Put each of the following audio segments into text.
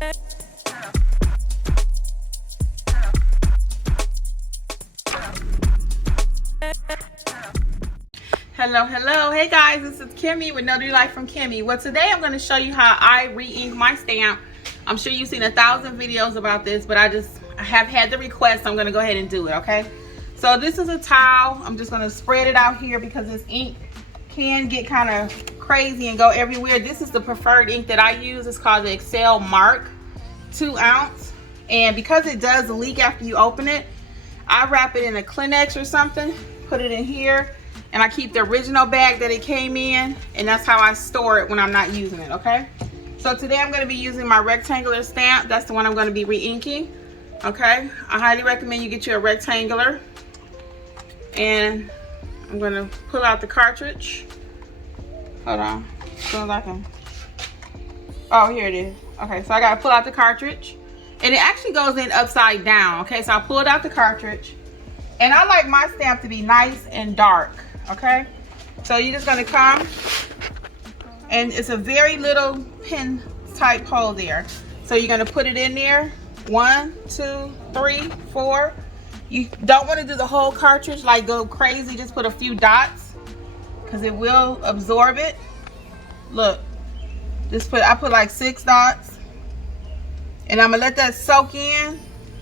Hello. Hey guys, this is Kimmi with Notary Life from Kimmi. Well, today I'm going to show you how I re-ink my stamp. I'm sure you've seen 1,000 videos about this, but I have had the request, so I'm going to go ahead and do it, okay? So this is a towel. I'm just going to spread it out here because this ink can get kind of crazy and go everywhere. This is the preferred ink that I use. It's called the Excel Mark 2 ounce. And because it does leak after you open it, I wrap it in a Kleenex or something, put it in here, and I keep the original bag that it came in, and that's how I store it when I'm not using it, okay? So today I'm going to be using my rectangular stamp. That's the one I'm going to be re-inking, okay? I highly recommend you get you a rectangular. And I'm going to pull out the cartridge. Hold on, as soon as I can. Oh, here it is. Okay, so I got to pull out the cartridge. And it actually goes in upside down, okay? So I pulled out the cartridge. And I like my stamp to be nice and dark, okay? So you're just gonna come, and it's a very little pin type hole there. So you're gonna put it in there. 1, 2, 3, 4. You don't wanna do the whole cartridge, like go crazy, just put a few dots, because it will absorb it. Look, I put like 6 dots. And I'm gonna let that soak in,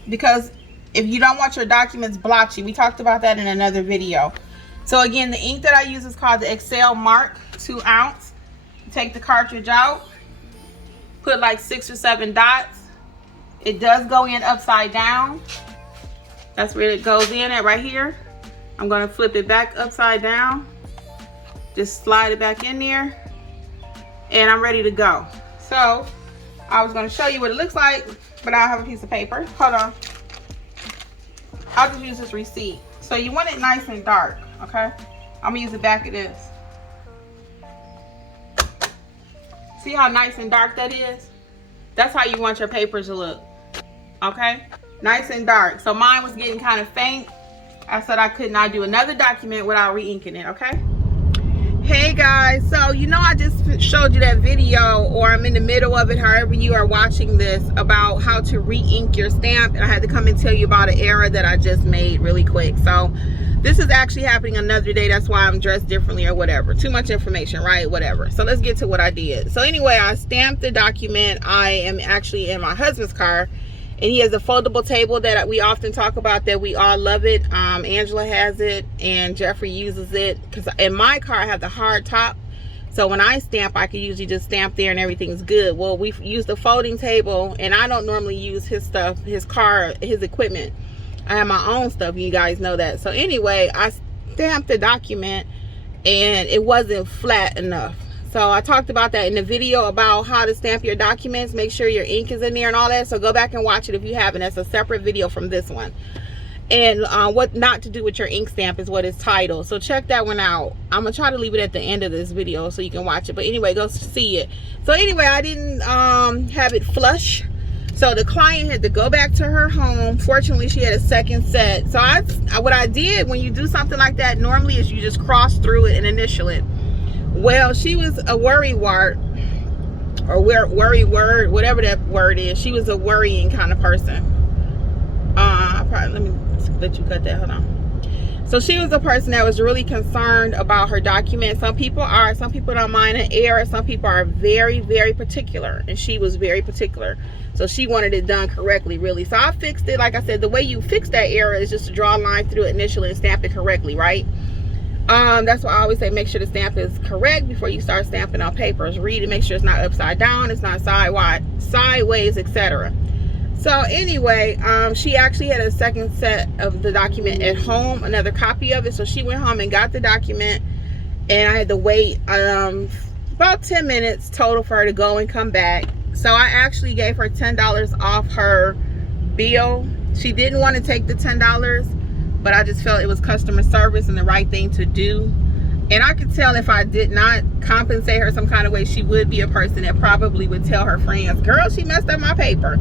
because if you don't want your documents blotchy, we talked about that in another video. So again, the ink that I use is called the Excel Mark 2 ounce. Take the cartridge out, put like 6 or 7 dots. It does go in upside down. That's where it goes in at, right here. I'm gonna flip it back upside down. Just slide it back in there, and I'm ready to go. So I was gonna show you what it looks like, but I have a piece of paper. Hold on. I'll just use this receipt. So you want it nice and dark, okay? I'm gonna use the back of this. See how nice and dark that is? That's how you want your papers to look, okay? Nice and dark. So mine was getting kind of faint. I said I could not do another document without re-inking it, okay? Hey guys, so you know I just showed you that video, or I'm in the middle of it, however you are watching this, about how to re-ink your stamp, and I had to come and tell you about an error that I just made really quick. So this is actually happening another day, that's why I'm dressed differently or whatever. Too much information, right? Whatever. So let's get to what I did. So anyway, I stamped the document. I am actually in my husband's car, and he has a foldable table that we often talk about, that we all love it. Angela has it, and Jeffrey uses it, because in my car I have the hard top, so when I stamp I can usually just stamp there and everything's good. Well, we've used the folding table, and I don't normally use his stuff, his car, his equipment. I have my own stuff, you guys know that. So anyway, I stamped the document and it wasn't flat enough. So I talked about that in the video about how to stamp your documents. Make sure your ink is in there and all that. So go back and watch it if you haven't. That's a separate video from this one. And what not to do with your ink stamp is what it's titled. So check that one out. I'm going to try to leave it at the end of this video so you can watch it. But anyway, go see it. So anyway, I didn't have it flush. So the client had to go back to her home. Fortunately, she had a second set. So what I did when you do something like that normally is you just cross through it and initial it. Well, she was a worrywart, or worry word, whatever that word is. She was a worrying kind of person. Let me let you cut that. Hold on. So she was a person that was really concerned about her documents. Some people are. Some people don't mind an error. Some people are very, very particular. And she was very particular. So she wanted it done correctly, really. So I fixed it. Like I said, the way you fix that error is just to draw a line through it initially and stamp it correctly, right? That's why I always say make sure the stamp is correct before you start stamping on papers. Read it, make sure it's not upside down, it's not sideways, etc. So anyway, she actually had a second set of the document at home, another copy of it. So she went home and got the document, and I had to wait about 10 minutes total for her to go and come back. So I actually gave her $10 off her bill. She didn't want to take the $10, but I just felt it was customer service and the right thing to do. And I could tell if I did not compensate her some kind of way, she would be a person that probably would tell her friends, girl, she messed up my paper.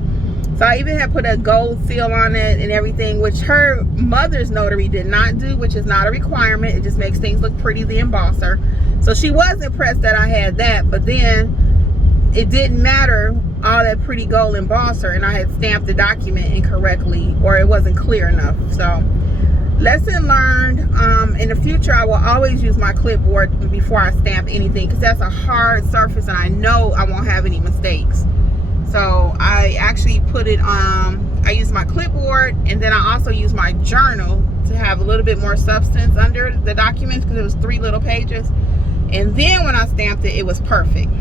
So I even had put a gold seal on it and everything, which her mother's notary did not do, which is not a requirement. It just makes things look pretty, the embosser. So she was impressed that I had that, but then it didn't matter all that pretty gold embosser, and I had stamped the document incorrectly, or it wasn't clear enough. So lesson learned. In the future, I will always use my clipboard before I stamp anything, because that's a hard surface and I know I won't have any mistakes. So I actually put it on, I use my clipboard, and then I also use my journal to have a little bit more substance under the documents, because it was 3 little pages. And then when I stamped it, it was perfect.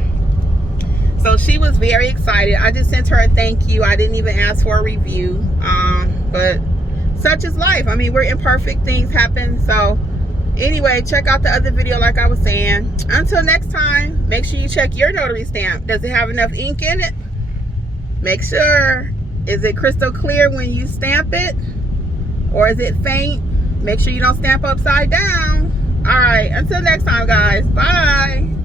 So she was very excited. I just sent her a thank you. I didn't even ask for a review. But such is life. I mean, we're imperfect, things happen. So anyway, check out the other video like I was saying. Until next time, make sure you check your notary stamp. Does it have enough ink in it? Make sure. Is it crystal clear when you stamp it? Or is it faint? Make sure you don't stamp upside down. All right, until next time, guys. Bye.